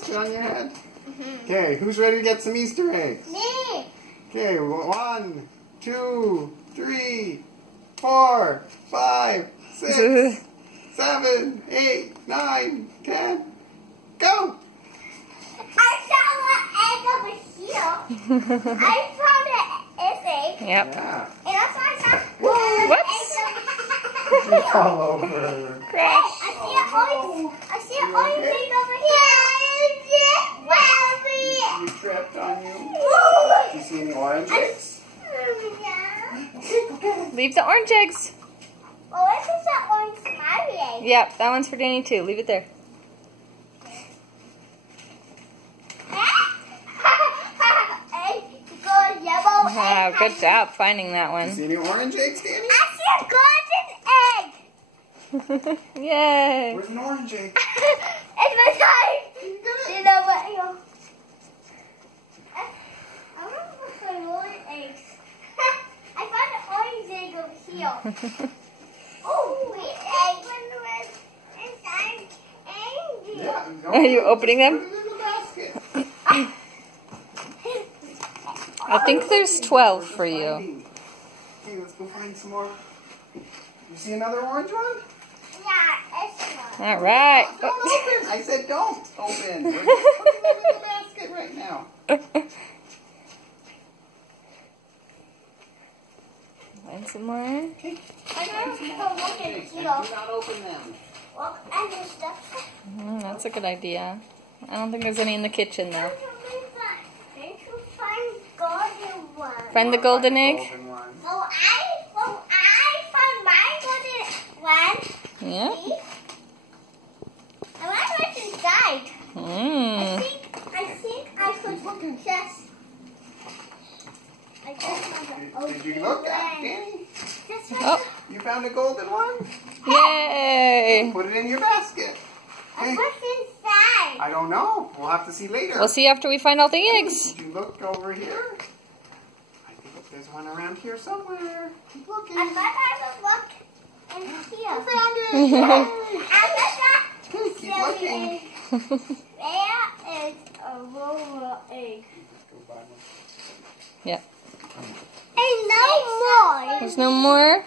basket on your head? Okay, who's ready to get some Easter eggs? Me. Okay, 1, 2, 3, 4, 5, 6, 7, 8, 9, 10. Go! I saw an egg over here. I found an egg. Yep. Yeah. And also I saw Whoops. You fall over. Crash. I see an orange egg over here. You tripped on you. You see any orange eggs? Leave the orange eggs. Oh, this is an orange smiley egg. Yep, that one's for Danny too. Leave it there. Wow, good job finding that You one. see any orange eggs, Danny? I see a golden egg. Yay. Where's an orange egg? It's my time. You know what? I want to look for golden eggs. I found an orange egg over here. Oh, wait, egg inside egg. Yeah. Are you opening them? Put it in the basket. I think there's 12 for you. Okay, let's go find some more. You see another orange one? Yeah, it's one. All right. Don't open. I said don't open. We're just putting them in the basket right now. Find some more. Okay. I'm going to go look in And do here. not open them. Look, and there's stuff. That's a good idea. I don't think there's any in the kitchen though. Did you find golden one? Find the golden egg. Golden one. Well, I found my golden one. Yeah. See? And I went inside. Mmm. I think I could just. I just want to open Did you look at one. Danny? This one. Oh. You found a golden one? Yay. Put it in your basket. Okay. What's inside? I don't know. We'll have to see later. We'll see after we find all the eggs. Did you look over here? I think there's one around here somewhere. Keep looking. I thought I would look in here. I found it. I Keep looking. There is a roller egg. Yeah. And no more. There's no more?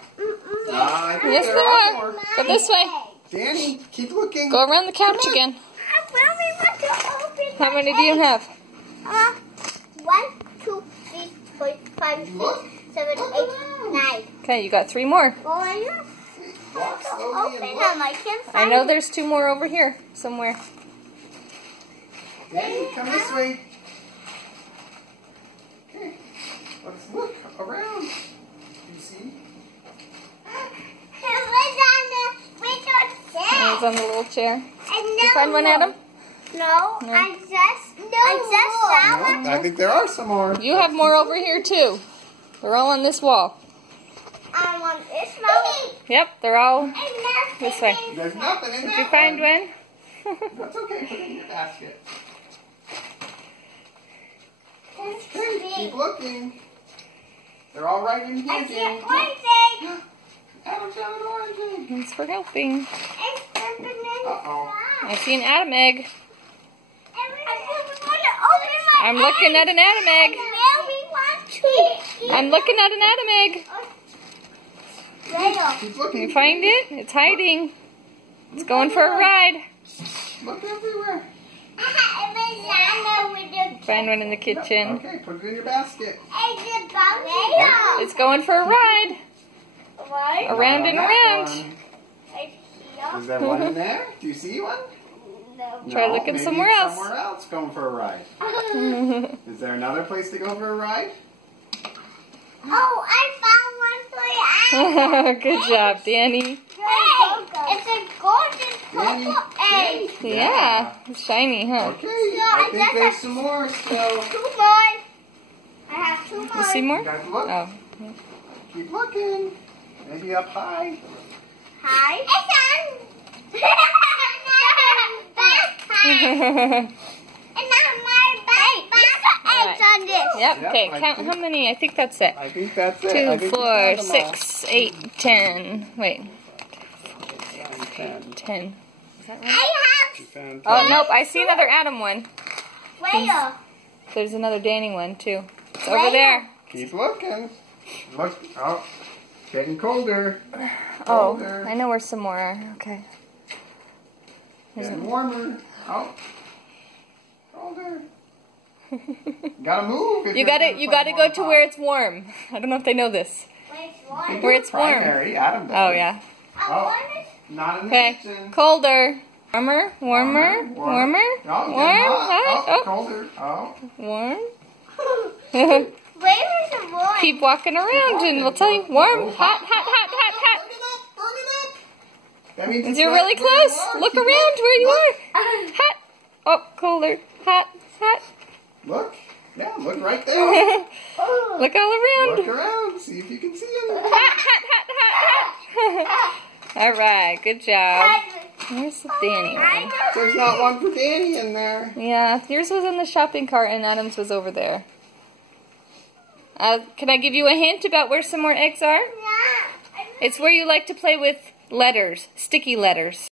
I think Yes, there there are are. more. Go this way. Danny, keep looking. Go around the couch again. I really want to open How many do you have? 1, 2, 3, 4, 5, 6, Look. 7, 8, 9. Okay, you got 3 more. Well, I have Walk to slowly open and them. look. I can't I find know there's 2 more over here somewhere. Danny, come this way. Okay. Let's look around. You see? It was on the window It's sill. on the little chair. And Did you find one, Adam? No, No. I just saw one. No, I think there are some more. You have more over here too. They're all on this wall. On this one. Yep, they're all And this way. There's nothing in Did that you find one. one? That's okay. Put it in your basket. It's Okay, big. keep looking. They're all right in here, I see Danny. an orange egg. Adam found an orange egg. Thanks for helping. It's open Uh-oh. I see an Adam egg. I'm I'm looking at an Adam egg. Well, we want to eat. I'm looking at an Adam egg. Later. Keep Can looking. you find it? It's hiding. It's going for a ride. Look everywhere. Find one in the kitchen. Okay, put it in your basket. It's going for a ride. Around and Not around. one. Is there one in there? Do you see one? Try No, looking maybe somewhere it's else. Somewhere else going for a ride. Is there another place to go for a ride? Oh, I found one for you. Good job, Danny. Hey, it's a golden Danny, purple egg. Yeah, it's shiny, huh? Okay, I think there's some more still. 2 more. I have 2 more. You see You more? guys look. Oh. Keep looking. Maybe up high. Hi. It's on. And now my eggs on this. Yep, Yep, okay, I count think- how many. I think that's it. I think that's it. I 2, think 4, we found them all. 6, 8, 10. Wait, 10. 10. Is that I right? You have found Oh, nope. I see another Adam one. whale. There's another Danny one, too. It's over there. Keep looking. Look. Oh, getting colder. Oh, Colder. I know where some more are. Okay. Getting warmer. Oh. Colder. Gotta move. if You you're gotta gonna go play to more where it's warm. I don't know if they know this. Wait, You one. do Where the it's warm. primary, Adam does. Oh, yeah. Oh. One is Not in the Okay. kitchen. Colder. Warmer. Warmer. Warmer. Oh, getting Warm. hot. Hot. Oh, colder. Oh. Warm. where is the one? Keep walking around and we'll tell you. Warm. Oh, Hot. Hot. Hot. Hot. Hot. Burn it up. Burn it up. That means it's You're right really where you close. are. Look Keep around looking. where you Look. are. Hot. Oh, colder. Hot. Hot. Look. Yeah, look right there. Oh. Look all Look around. around. See if you can see it. Hot. Hot. Hot. Hot. Hot. All right. Good job. Here's the Danny one. There's not one for Danny in there. Yeah, yours was in the shopping cart and Adam's was over there. Can I give you a hint about where some more eggs are? It's where you like to play with letters, sticky letters.